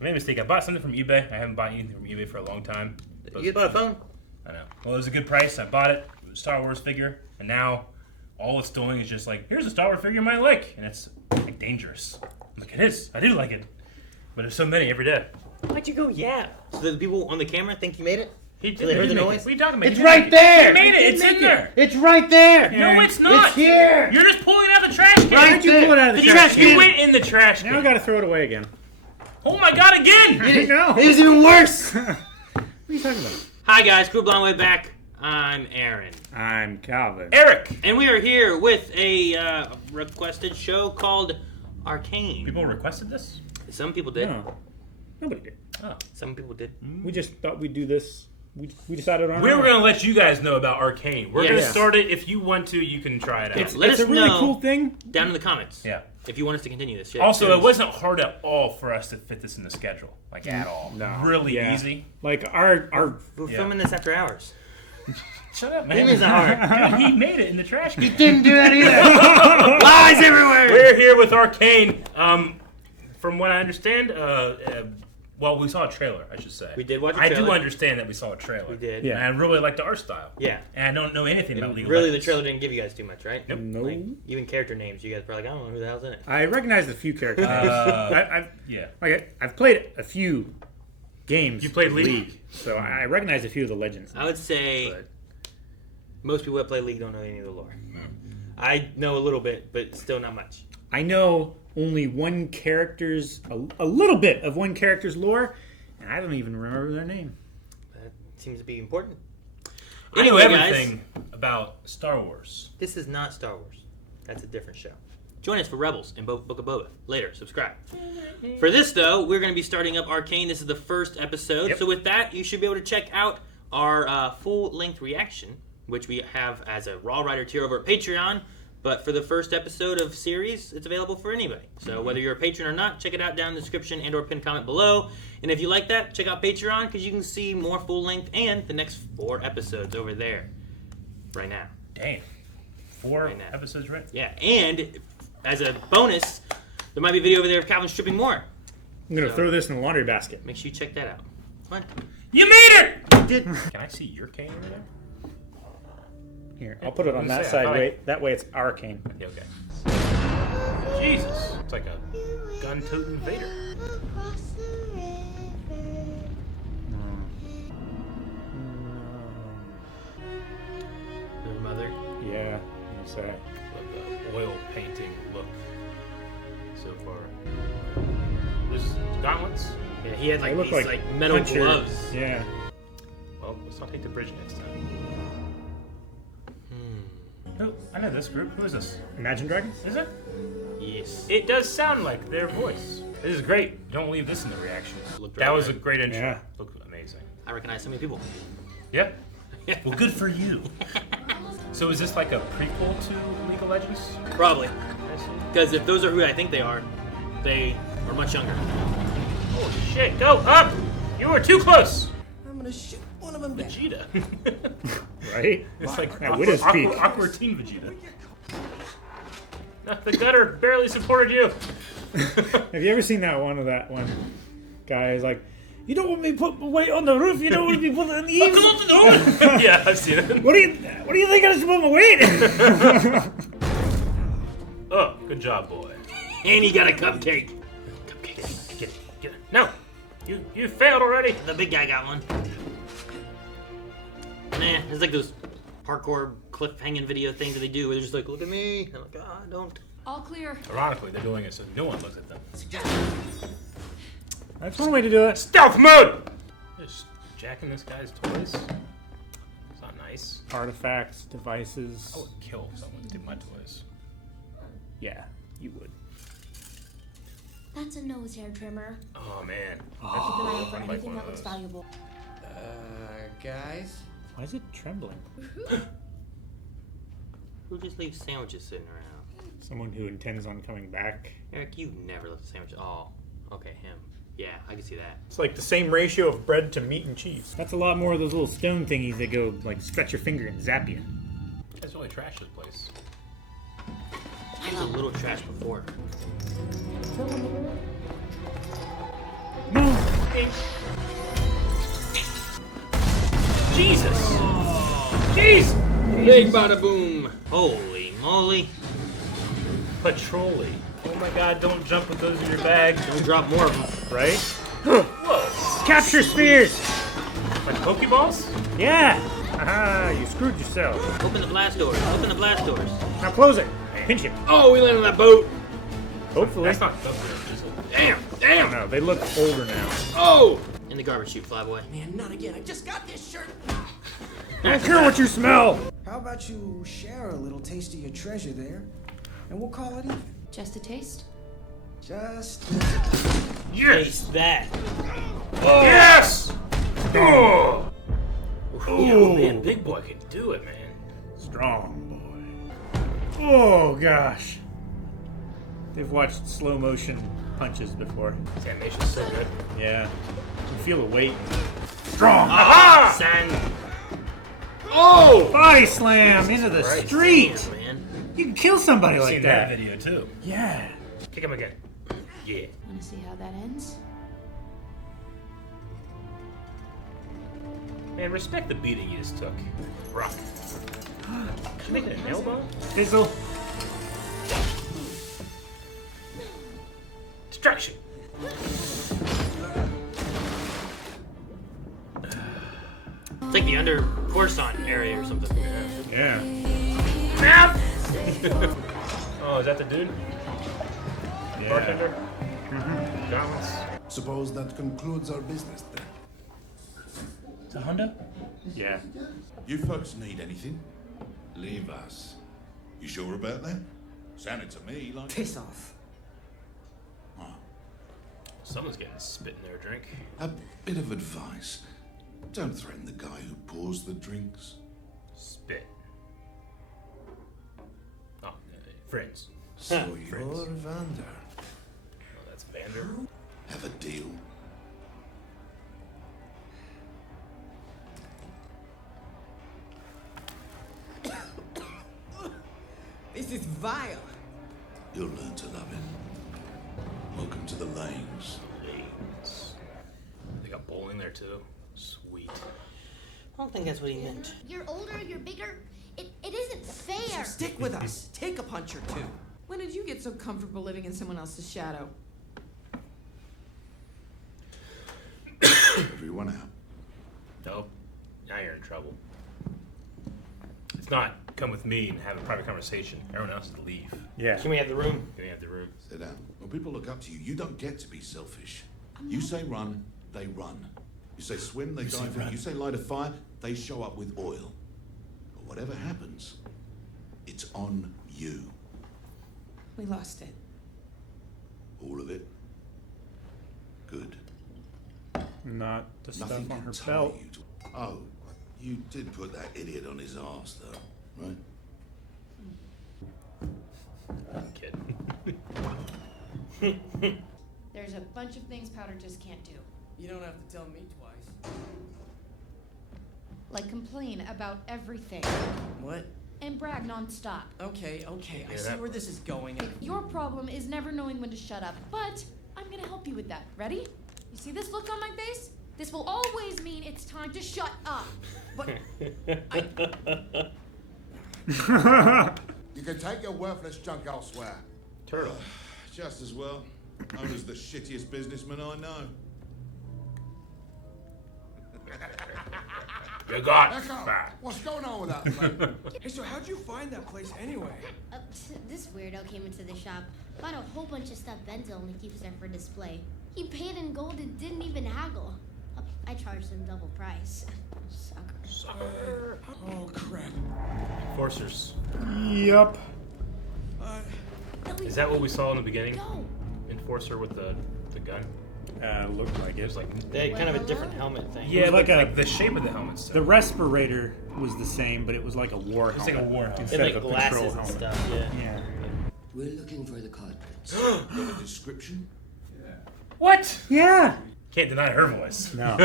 I made a mistake. I bought something from eBay. I haven't bought anything from eBay for a long time. You bought a phone? I know. Well, it was a good price. I bought it. It was a Star Wars figure. And now all it's doing is just like, here's a Star Wars figure you might like. And it's like dangerous. I'm like, it is. I do like it. But there's so many every day. Why'd you go yeah? So the people on the camera think you made it? He did. They heard the noise? What are you talking about? It's right there! He made it. It's in there. It's right there! No, it's not. It's here! You're just pulling it out of the trash can. Why'd you pull it out of the trash can? You went in the trash can. Now I gotta throw it away again. Oh my god, again! No. It was even worse! What are you talking about? Hi guys, Crew Blind Way back. I'm Aaron. I'm Calvin. Eric! And we are here with a requested show called Arcane. People requested this? Some people did. No. Nobody did. Oh. Some people did. We just thought we'd do this. We decided on We were going to let you guys know about Arcane. We're going to Yeah. start it. If you want to, you can try it out. Let it's us a really know cool thing. down in the comments. Yeah. If you want us to continue this. Also, it wasn't hard at all for us to fit this in the schedule. Like, at all. No. Really Yeah. easy. Like our We're filming this after hours. Shut up, It man. isn't hard. Dude, he made it in the trash can. didn't do that either. Lies everywhere! We're here with Arcane. From what I understand, well, we saw a trailer, I should say. We did watch a I do trailer. understand that we saw a trailer. We did. Yeah. And I really like the art style. Yeah. And I don't know anything about League Really, of the Legends. trailer didn't give you guys too much, right? Nope. No. Like, even character names, you guys probably like, I don't know who the hell's in it. I recognized a few characters. Yeah. I've played a few games. You played of League? so I recognize a few of the legends. I would say But most people that play League don't know any of the lore. I know a little bit, but still not much. I know only one character's a little bit of one character's lore, and I don't even remember their name. That seems to be important. I know Anyway, guys, everything about Star Wars. this is not Star Wars. That's a different show. Join us for Rebels and Book of Boba. Later, subscribe. For this, though, we're going to be starting up Arcane. This is the first episode. Yep. So with that, you should be able to check out our full-length reaction, which we have as a Raw Rider tier over at Patreon. But for the first episode of series, it's available for anybody. So whether you're a patron or not, check it out down in the description and or pinned comment below. And if you like that, check out Patreon because you can see more full-length and the next 4 episodes over there right now. Dang. 4 Right now. episodes, right? Yeah, and as a bonus, there might be a video over there of Calvin stripping more. I'm gonna throw this in the laundry basket. Make sure you check that out. Come on. You made it! Did Can I see your cane over there? Here, I'll put it on that Say, I side. thought Wait, that way it's Arcane. Yeah, okay. Jesus. It's like a gun-toting Vader. your mother? Yeah, I'm say. Like the oil painting look so far. There's gauntlets. Yeah, he had They like look these like metal puncher- gloves. Yeah. Well, let's not take the bridge next time. Oh, I know this group. Who is this? Imagine Dragons? Is it? Yes. It does sound like their voice. This is great. Don't leave this in the reactions. Looked That right was a there. great intro. Yeah. Looked amazing. I recognize so many people. Yeah. Well, good for you. So is this like a prequel to League of Legends? Probably. I see. Because if those are who I think they are much younger. Holy shit! Go up! You were too close. I'm gonna shoot one of them down. Vegeta. Right? It's like At Widow's Peak. awkward teen Vegeta. The gutter barely supported you. Have you ever seen that one guy is like, you don't want me to put my weight on the roof, you don't want me to put it on the eaves. Come up to the door. Yeah, I've seen it. What do you think I should put my weight? Oh, good job, boy. And he got a cupcake. Get it. No, you failed already. The big guy got one. Nah, it's like those parkour cliff hanging video things that they do where they're just like, look at me. I'm like, ah, don't. All clear. Ironically, they're doing it so no one looks at them. That's one way to do it. Stealth mode. Just jacking this guy's toys. It's not nice. Artifacts, devices. I would kill if someone took my toys. Yeah, you would. That's a nose hair trimmer. Oh man. Keep an eye out for I'd like anything one that of looks those. valuable. Guys? Why is it trembling? Who just leaves sandwiches sitting around? Someone who intends on coming back. Eric, you never left a sandwich. Oh, okay, him. Yeah, I can see that. It's like the same ratio of bread to meat and cheese. That's a lot more of those little stone thingies that go, like, stretch your finger and zap you. That's really trash this place. It was a little trash before. No! Ink. Jesus! Jeez! Big bada boom. Holy moly. Patrolly. Oh my god, don't jump with those in your bag. Don't drop more of them. Right? Whoa. Capture spheres! Like Pokeballs? Yeah! Haha, you screwed yourself. Open the blast doors. Open the blast doors. Now close it. Pinch it. Oh, we landed on that boat. Hopefully. That's not Pokeballs. Damn. I Damn. don't know. They look older now. Oh. In the garbage chute, Flyboy. Man, not again. I just got this shirt. I don't care what you smell. How about you share a little taste of your treasure there, and we'll call it even. Just a taste? Just Taste that. Oh. Yes! Oh! Oh, man. Big boy can do it, man. Strong boy. Oh gosh. They've watched slow motion punches before. This animation's so good. Yeah. You feel the weight. Strong. Ah, son. Oh! Body slam into the Christ. street. Damn, man. You can kill somebody I've like seen that. that video too. Yeah. Kick him again. Yeah. Want to see how that ends? Man, respect the beating you just took. Rock. Make it a nail bomb? Fizzle. Destruction. It's like the under Coruscant area or something. Yeah. Oh, is that the dude? Yeah. Bartender? Gauntlets. Suppose that concludes our business then. Is it Honda? Yeah. You folks need anything? Leave us. You sure about that? Sounded to me like... piss off. Someone's getting spit in their drink. A bit of advice. Don't threaten the guy who pours the drinks. Spit. Oh, friends. So you're Vander. Oh, that's Vander. Have a deal. This is vile. You'll learn to love it. Welcome to the lanes. Lanes. They got bowling there too. Sweet. I don't think that's what he meant. You're older, you're bigger. It isn't fair. Stick with us. Take a punch or two. When did you get so comfortable living in someone else's shadow? Everyone out. No. Now you're in trouble. It's not come with me and have a private conversation. Everyone else has to leave. Yeah. Can we have the room? Can we have the room? Sit down. When people look up to you, you don't get to be selfish. You say run, they run. You say swim, they dive in. You say light a fire, they show up with oil. But whatever happens, it's on you. We lost it. All of it. Good. Not the stuff Nothing on can her tie belt. you to... Oh, you did put that idiot on his arse, though, right? I'm kidding. There's a bunch of things Powder just can't do. You don't have to tell me twice. Like complain about everything What? and brag nonstop. Okay. I Yeah, see that where this is going. Your problem is never knowing when to shut up, but I'm gonna help you with that. Ready? You see this look on my face? This will always mean it's time to shut up. But You can take your worthless junk elsewhere. Turtle. Just as well. I was the shittiest businessman I know. You got Echo, back. what's going on with that thing? Hey, so how'd you find that place anyway? This weirdo came into the shop, bought a whole bunch of stuff Benzo only keeps there for display. He paid in gold and didn't even haggle. I charged him double price. Sucker. Oh, crap. Enforcers. Yup. Is that what we saw in the beginning? Go. Enforcer with the gun? Looked like It it. was like They had kind of a different helmet thing. yeah, like like, a- the shape of the helmets. The respirator was the same, but it was like a war It's helmet. like a war helmet. Instead And like of a glasses patrol and helmet. stuff. Yeah. Yeah. We're looking for the culprits. Got a description? What? Yeah. Can't deny her voice. No.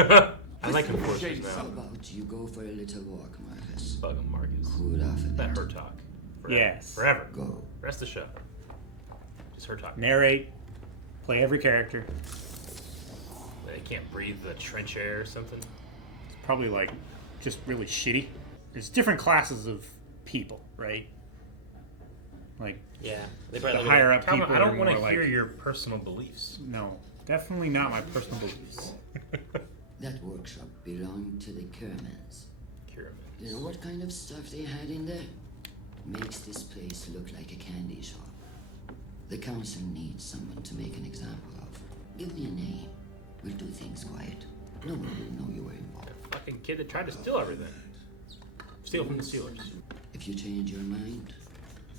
I like enforcers How now. about you go for a little walk, Marcus? Bug 'em, Marcus. Good afternoon. Let her talk. Forever. Yes. Forever. Go. Rest of the show. Just her talk. Narrate. Play every character. They can't breathe the trench air or something. It's probably like just really shitty. There's different classes of people, right? Like Yeah, they the probably higher up Tom, people. I don't want to hear your personal beliefs. No, definitely not my personal beliefs. That workshop belonged to the Kermans. Pyramids. You know what kind of stuff they had in there? Makes this place look like a candy shop. The council needs someone to make an example of. Give me a name. We'll do things quiet. No one will know you were involved. The fucking kid that tried to steal everything. Steal from the Steelers. If you change your mind,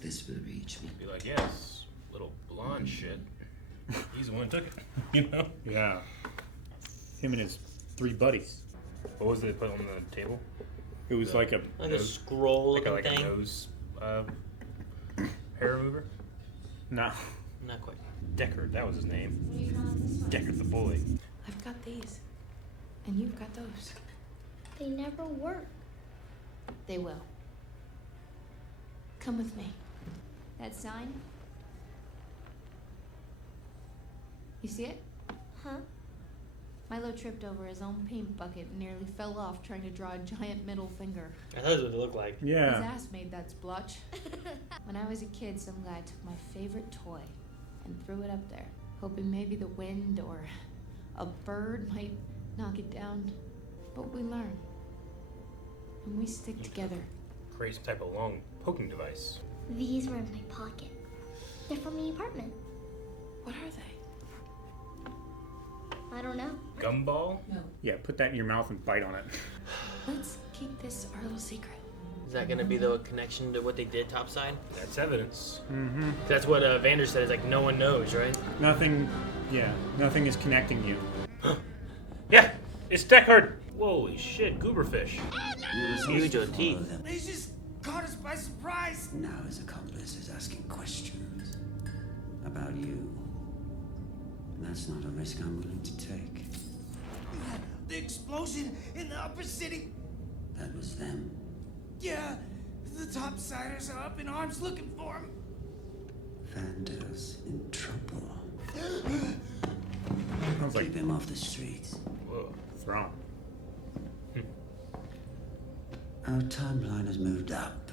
this will reach me. Be like, yes, little blonde shit. He's the one who took it. You know? Yeah. Him and his 3 buddies. What was it they put on the table? It was like a scroll Like looking a thing. nose hair remover? no. Not quite. Deckard, that was his name. Deckard the bully. I've got these. And you've got those. They never work. They will. Come with me. That sign? You see it? Huh? Milo tripped over his own paint bucket and nearly fell off trying to draw a giant middle finger. I thought that's what it looked like. His Yeah. ass made that splotch. When I was a kid, some guy took my favorite toy and threw it up there, hoping maybe the wind or a bird might knock it down. But we learn. And we stick together. Create some type of long poking device. These were in my pocket. They're from the apartment. What are they? I don't know. Gumball? No. Yeah, put that in your mouth and bite on it. Let's keep this our little secret. Is that going to be the connection to what they did topside? That's evidence. Mm-hmm. That's what Vander said. Is like no one knows, right? Nothing is connecting you. Yeah, it's Deckard. Holy shit, gooberfish. Huge OT. They just caught us by surprise. Now his accomplice is asking questions about you. And that's not a risk I'm willing to take. The explosion in the upper city. That was them. Yeah, the topsiders are up in arms looking for him. Vander's in trouble. Sounds like Keep him off the streets. Whoa. Thrawn. Our timeline has moved up.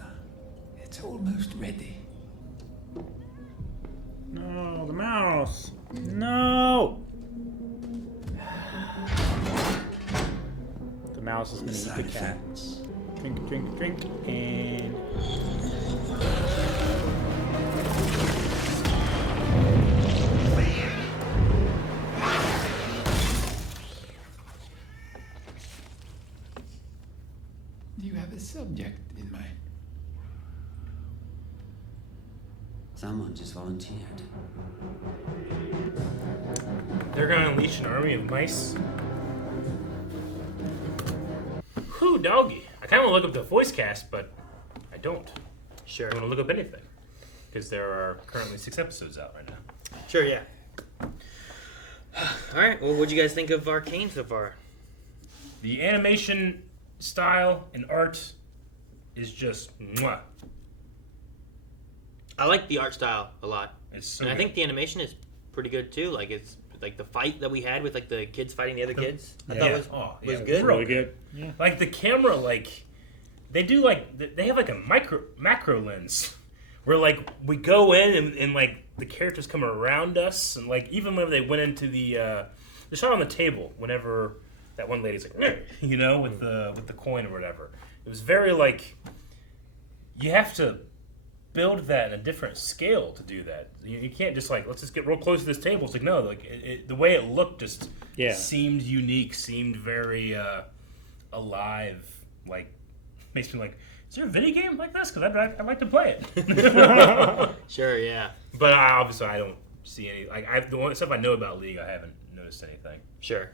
It's almost ready. No, the mouse. No. The mouse is gonna eat the cat. Drink, drink, drink, and You have a subject in mind. Someone just volunteered. They're gonna unleash an army of mice. Whew, doggy. I kind of want to look up the voice cast, but I don't. Sure. I want to look up anything because there are currently 6 episodes out right now. Sure, yeah. All right. Well, what'd you guys think of Arcane so far? The animation style and art is just mwah. I like the art style a lot. It's so And I good. think the animation is pretty good too. Like it's like the fight that we had with like the kids fighting the other kids. I thought was good. real really good. Yeah. Like the camera, like they do, like they have like a macro lens where like we go in and like the characters come around us, and like even when they went into the shot on the table, whenever that one lady's like, you know, with the coin or whatever, it was very like you have to build that in a different scale to do that. You can't just like, let's just get real close to this table. It's like, no, like the way it looked just seemed unique, seemed very alive. Like, makes me like, is there a video game like this? Because I'd like to play it. Sure, yeah. But obviously I don't see any, like the one stuff I know about League, I haven't noticed anything. Sure.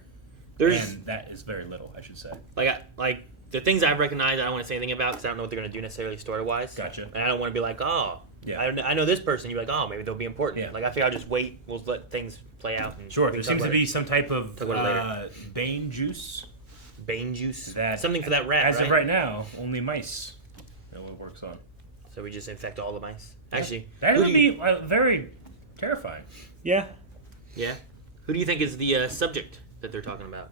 And that is very little, I should say. Like the things I've recognized, I don't want to say anything about because I don't know what they're going to do necessarily story-wise. Gotcha. And I don't want to be like, oh, yeah. I know this person. You're like, oh, maybe they'll be important. Yeah. Like, I figure I'll just wait. We'll let things play out. And Sure, we there can seems talk to about be it. some type of Talk about it later. Bane juice. Bane juice? That Something for that rat, As right? of right now, only mice that it works on. So we just infect all the mice? Actually, that who would do you- be very terrifying. Yeah. Yeah. Who do you think is the subject that they're talking about?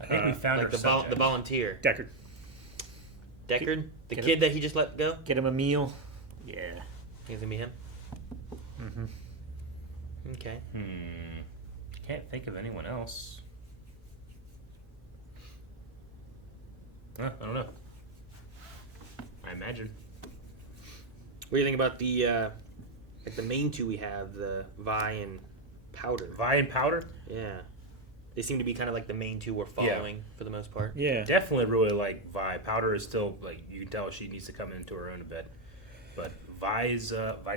I think we found like our the volunteer. Deckard. Deckard? The Get kid him. that he just let go? Get him a meal. Yeah. He's going to be him? Mm-hmm. Okay. Can't think of anyone else. I don't know. I imagine. What do you think about the like the main two we have, the Vi and Powder? Vi and Powder? Yeah. They seem to be kind of like the main two we're following for the most part. Yeah. Definitely really like Vi. Powder is still, like, you can tell she needs to come into her own a bit. But Vi's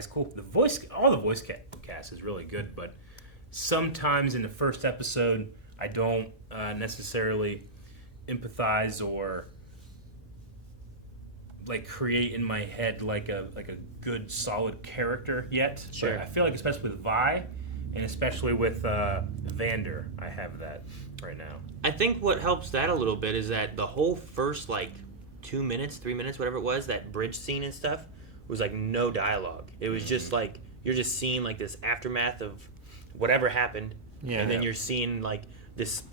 cool. All the voice cast is really good, but sometimes in the first episode, I don't necessarily empathize or like create in my head like a good solid character yet. Sure. But I feel like especially with Vi and especially with Vander, I have that right now. I think what helps that a little bit is that the whole first like 2 minutes, 3 minutes, whatever it was, that bridge scene and stuff was like no dialogue. It was just like you're just seeing like this aftermath of whatever happened, and then you're seeing like this.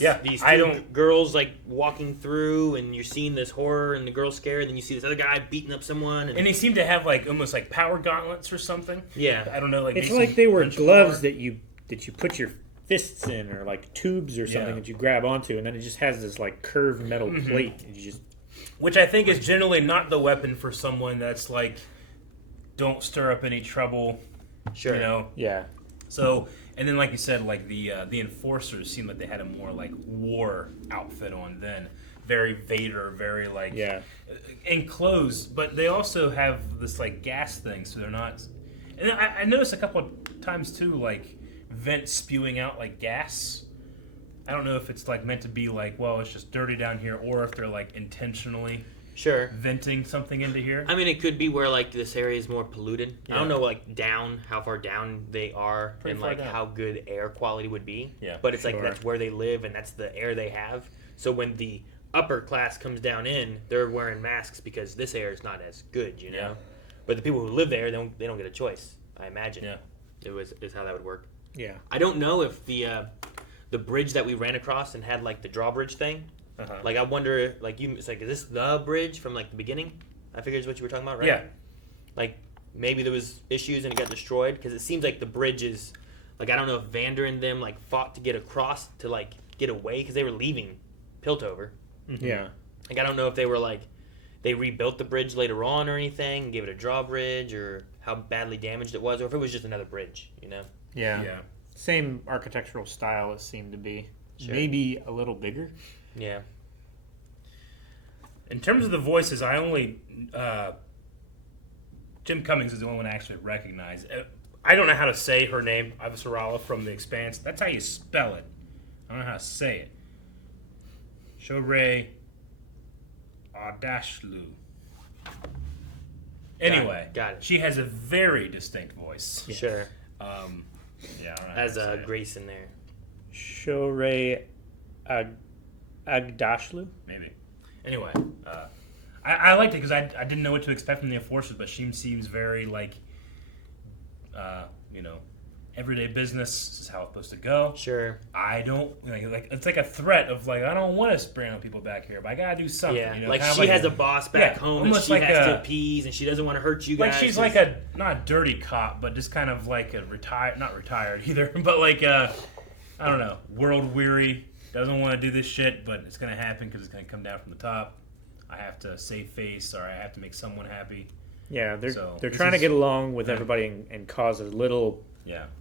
Yeah, these two girls like walking through, and you're seeing this horror, and the girl's scared, and then you see this other guy beating up someone, and they seem to have like almost like power gauntlets or something. Yeah, I don't know. Like it's like they were gloves that you put your fists in, or like tubes or something that you grab onto, and then it just has this like curved metal plate, and you just. Which I think is generally not the weapon for someone that's like, don't stir up any trouble. Sure. You know. Yeah. So. And then, like you said, like the enforcers seemed like they had a more like war outfit on then, very Vader, very like enclosed. But they also have this like gas thing, so they're not. And I noticed a couple of times too, like vents spewing out like gas. I don't know if it's like meant to be like, well, it's just dirty down here, or if they're like intentionally. Sure. Venting something into here. I mean, it could be where like this area is more polluted. Yeah. I don't know like how far down they are, Pretty and like down. how good air quality would be. Yeah. But it's like that's where they live, and that's the air they have. So when the upper class comes down in, they're wearing masks because this air is not as good, you know. Yeah. But the people who live there, they don't get a choice. I imagine. Yeah. Is how that would work. Yeah. I don't know if the bridge that we ran across and had like the drawbridge thing. Like I wonder, like it's like, is this the bridge from like the beginning? I figured it's what you were talking about, right? Yeah. Like maybe there was issues and it got destroyed because it seems like the bridge is like, I don't know if Vander and them like fought to get across to like get away because they were leaving Piltover. Yeah. Like I don't know if they were like they rebuilt the bridge later on or anything, and gave it a drawbridge, or how badly damaged it was, or if it was just another bridge, you know? Yeah. Yeah. Same architectural style it seemed to be. Sure. Maybe a little bigger. Yeah. In terms of the voices, I only Jim Cummings is the only one I actually recognize. I don't know how to say her name, Avasarala from The Expanse. That's how you spell it. I don't know how to say it. Shorey Ardashlu. Anyway, Got it. She has a very distinct voice. Sure. Yeah, I don't know how Has to say it. Grace in there. Shorey Agdashlu? Maybe. Anyway, I liked it because I didn't know what to expect from the Enforcers, but she seems very like, everyday business. This is how it's supposed to go. Sure. I don't like. It's like a threat of like, I don't want to spray on people back here, but I gotta do something. Yeah, You know, like kind of she has a boss back home that almost she like has to appease, and she doesn't want to hurt you guys. Like she's like a not a dirty cop, but just kind of like a not retired either, but like I don't know, world weary. Doesn't want to do this shit, but it's gonna happen because it's gonna come down from the top. I have to save face, or I have to make someone happy. Yeah, they're So, they're this trying to is- get along with everybody and cause as little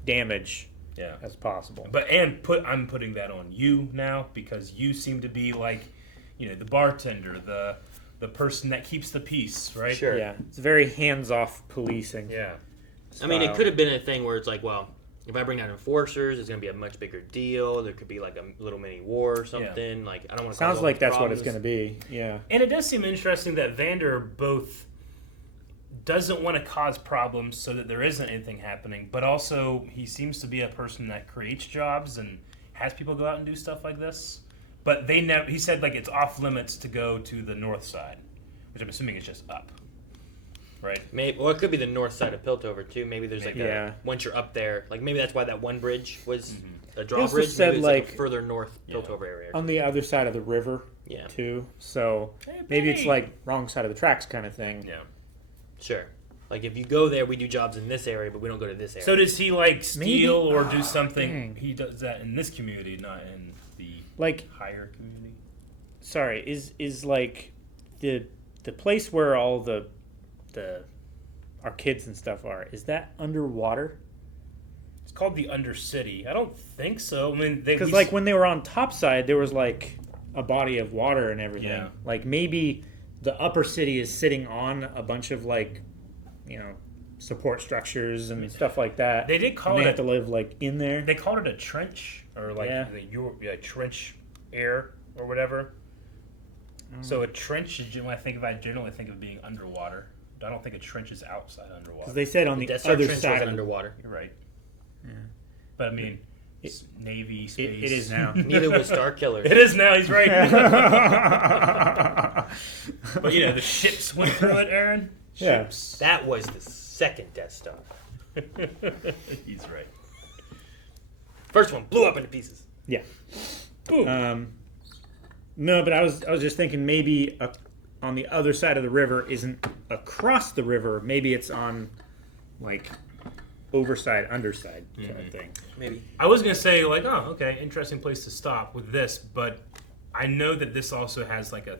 damage Yeah. as possible. But I'm putting that on you now because you seem to be like, the bartender, the person that keeps the peace, right? Sure. Yeah, it's very hands-off policing. Yeah. I mean, it could have been a thing where it's like, well, if I bring down enforcers, it's going to be a much bigger deal. There could be like a little mini war or something. Like, I don't want to. Sounds like that's what it's going to be. Yeah. And it does seem interesting that Vander both doesn't want to cause problems so that there isn't anything happening, but also he seems to be a person that creates jobs and has people go out and do stuff like this. But they never. He said like it's off limits to go to the north side, which I'm assuming is just up. Right. Maybe, or it could be the north side of Piltover too. Maybe there's like Yeah. once you're up there, like maybe that's why that one bridge was a They also drawbridge. said, Maybe it's like, a further north Piltover area. On the other side of the river, Yeah. too. So maybe it's like wrong side of the tracks kind of thing. Yeah. Sure. Like if you go there, we do jobs in this area, but we don't go to this area. So does he like steal Maybe- or do something? dang. He does that in this community, not in the Like, higher community. sorry, is like the place where all the our kids and stuff are, is that underwater? It's called the Undercity. I don't think so. I mean, Because like when they were on topside, there was like a body of water and everything. Yeah. Like maybe the upper city is sitting on a bunch of like, support structures and stuff like that. They did call and it they have to live like in there. They called it a trench or like Yeah. trench air or whatever. So a trench is when I generally think of being underwater. I don't think a trench is outside underwater. Because they said on the Death Star other trench side wasn't of underwater. You're right. Yeah. But I mean, Navy, space. It is now. Neither was Star Killer. It is now. He's right. But the ships went through it, Aaron. Yeah. Ships. That was the second Death Star. He's right. First one blew up into pieces. Yeah. Boom. No, but I was just thinking maybe on the other side of the river isn't across the river. Maybe it's on like overside, underside kind of thing. Maybe. I was gonna say like, oh, okay, interesting place to stop with this, but I know that this also has like a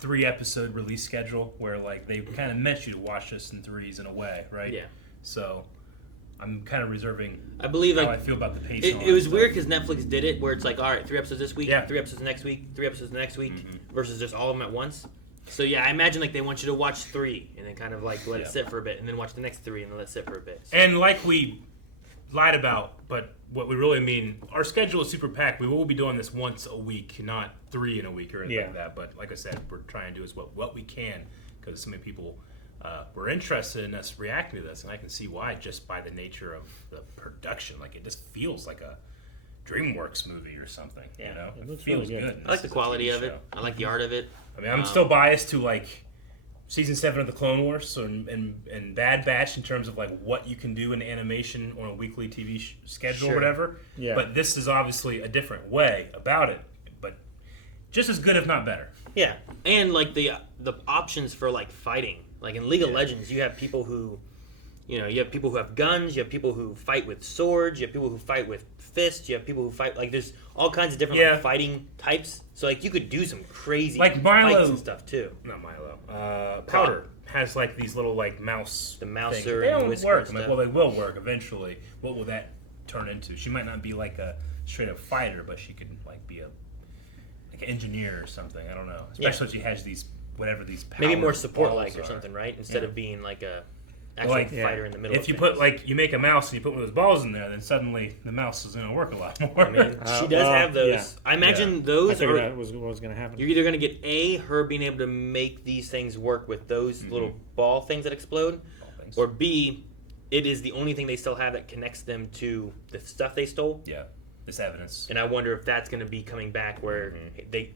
3-episode release schedule where like they kind of meant you to watch this in threes in a way, right? Yeah. So I'm kind of reserving. I believe how like I feel about the pace. it was weird because Netflix did it where it's like, all right, 3 episodes this week, Yeah. 3 episodes next week, 3 episodes next week, versus just all of them at once. So yeah, I imagine like they want you to watch 3 and then kind of like let it sit for a bit, and then watch the next 3 and then let it sit for a bit. So, And like we lied about, but what we really mean, our schedule is super packed. We will be doing this once a week, not 3 in a week or anything like that. But like I said, we're trying to do is what we can because so many people were interested in us reacting to this, and I can see why just by the nature of the production. Like it just feels like a DreamWorks movie or something. Yeah, You know, it looks feels really good. good. I like the This is a quality TV of it. show. I like the art of it. I mean, I'm still biased to like season 7 of the Clone Wars and Bad Batch in terms of like what you can do in animation on a weekly TV schedule or whatever. Yeah. But this is obviously a different way about it, but just as good if not better. Yeah, and like the options for like fighting, like in League of Legends, you have people who, you have people who have guns, you have people who fight with swords, you have people who fight with fists, you have people who fight like there's all kinds of different like, fighting types. So like you could do some crazy Like Milo, fights and stuff too. Not Milo. Powder has like these little like mouse. The mouser things. They and don't whisker work. and I'm like, stuff. well, they will work eventually. What will that turn into? She might not be like a straight up fighter, but she could like be an engineer or something. I don't know. Especially if she has these powers. Maybe more support like or something, right? Instead of being like a actual fighter in the middle. If you things. put like you make a mouse and you put one of those balls in there, then suddenly the mouse is going to work a lot more. I mean, she does have those. yeah. I imagine I those figured are. that was what was going to happen. You're either going to get her being able to make these things work with those little ball things that explode, or B, it is the only thing they still have that connects them to the stuff they stole. Yeah, this evidence. And I wonder if that's going to be coming back where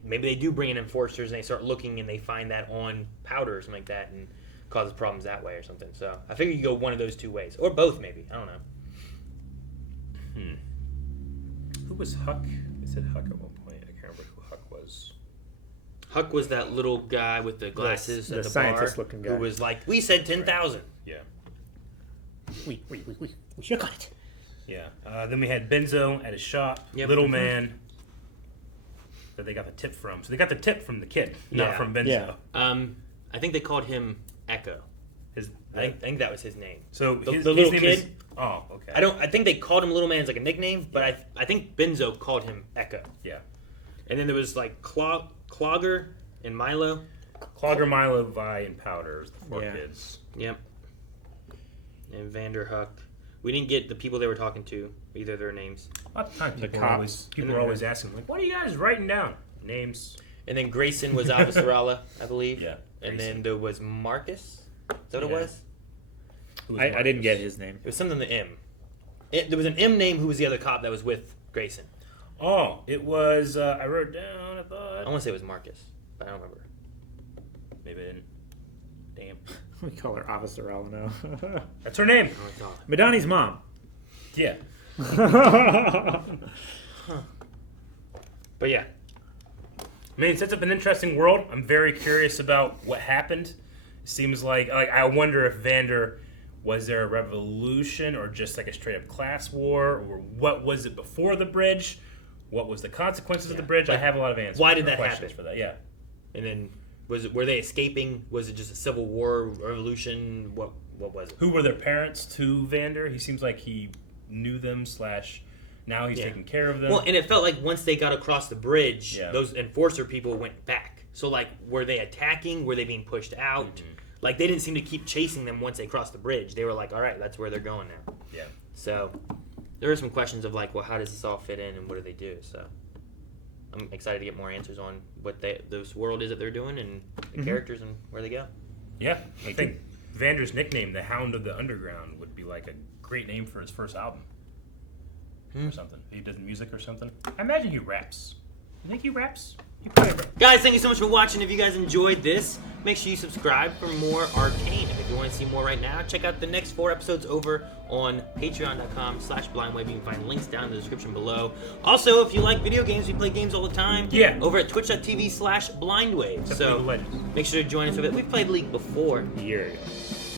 maybe they do bring in enforcers and they start looking and they find that on powder or something like that and causes problems that way or something. So I figure you go one of those 2 ways. Or both maybe. I don't know. Who was Huck? They said Huck at one point. I can't remember who Huck was. Huck was that little guy with the glasses the at the scientist-looking bar guy. who was like, we said 10,000. Yeah. We should have got it. Yeah. Then we had Benzo at his shop. Yep. Little man. That they got the tip from. So they got the tip from the kid, not from Benzo. Yeah. I think they called him Echo. I think that was his name. So the his little name kid. is. Oh, okay. I think they called him Little Man as like a nickname, but I think Benzo called him Echo. Yeah. And then there was like Clogger and Milo. Clogger, Milo, Vi, and Powder is the 4 kids. Yep. And Vanderhook. We didn't get the people they were talking to, either their names. A lot of times The people are cops. always asking, like, what are you guys writing down? Names. And then Grayson was Avasarala, I believe. Yeah. And then there was Marcus. Is that what it was? I didn't get his name. It was something to M. There was an M name who was the other cop that was with Grayson. Oh, it was, I wrote it down, I thought. I want to say it was Marcus, but I don't remember. Maybe I didn't. Damn. We call her Avasarala now. That's her name. Oh, my God. Madani's mom. Yeah. But yeah. I mean, it sets up an interesting world. I'm very curious about what happened. Seems like I wonder if Vander, was there a revolution or just like a straight up class war, or what was it before the bridge? What was the consequences of the bridge? Like, I have a lot of answers. why did that questions happen? for that? Yeah. And then were they escaping? Was it just a civil war, revolution? What was it? Who were their parents to Vander? He seems like he knew them / now he's taking care of them. Well, and it felt like once they got across the bridge, Yeah. those enforcer people went back. So like, were they attacking? Were they being pushed out? Mm-hmm. Like they didn't seem to keep chasing them once they crossed the bridge. They were like, all right, that's where they're going now. Yeah. So there are some questions of like, well, how does this all fit in and what do they do? So I'm excited to get more answers on what this world is that they're doing and the characters and where they go. Yeah, I think Vander's nickname, the Hound of the Underground, would be like a great name for his first album. Or something. He does music or something. I imagine he raps. You think he raps? He probably raps. Guys, thank you so much for watching. If you guys enjoyed this, make sure you subscribe for more Arcane. And if you want to see more right now, check out the next 4 episodes over on patreon.com/blindwave. You can find links down in the description below. Also, if you like video games, we play games all the time. Yeah. Over at twitch.tv/blindwave. Except for So the Legends. make sure to join us with it. We've played League before. A year ago.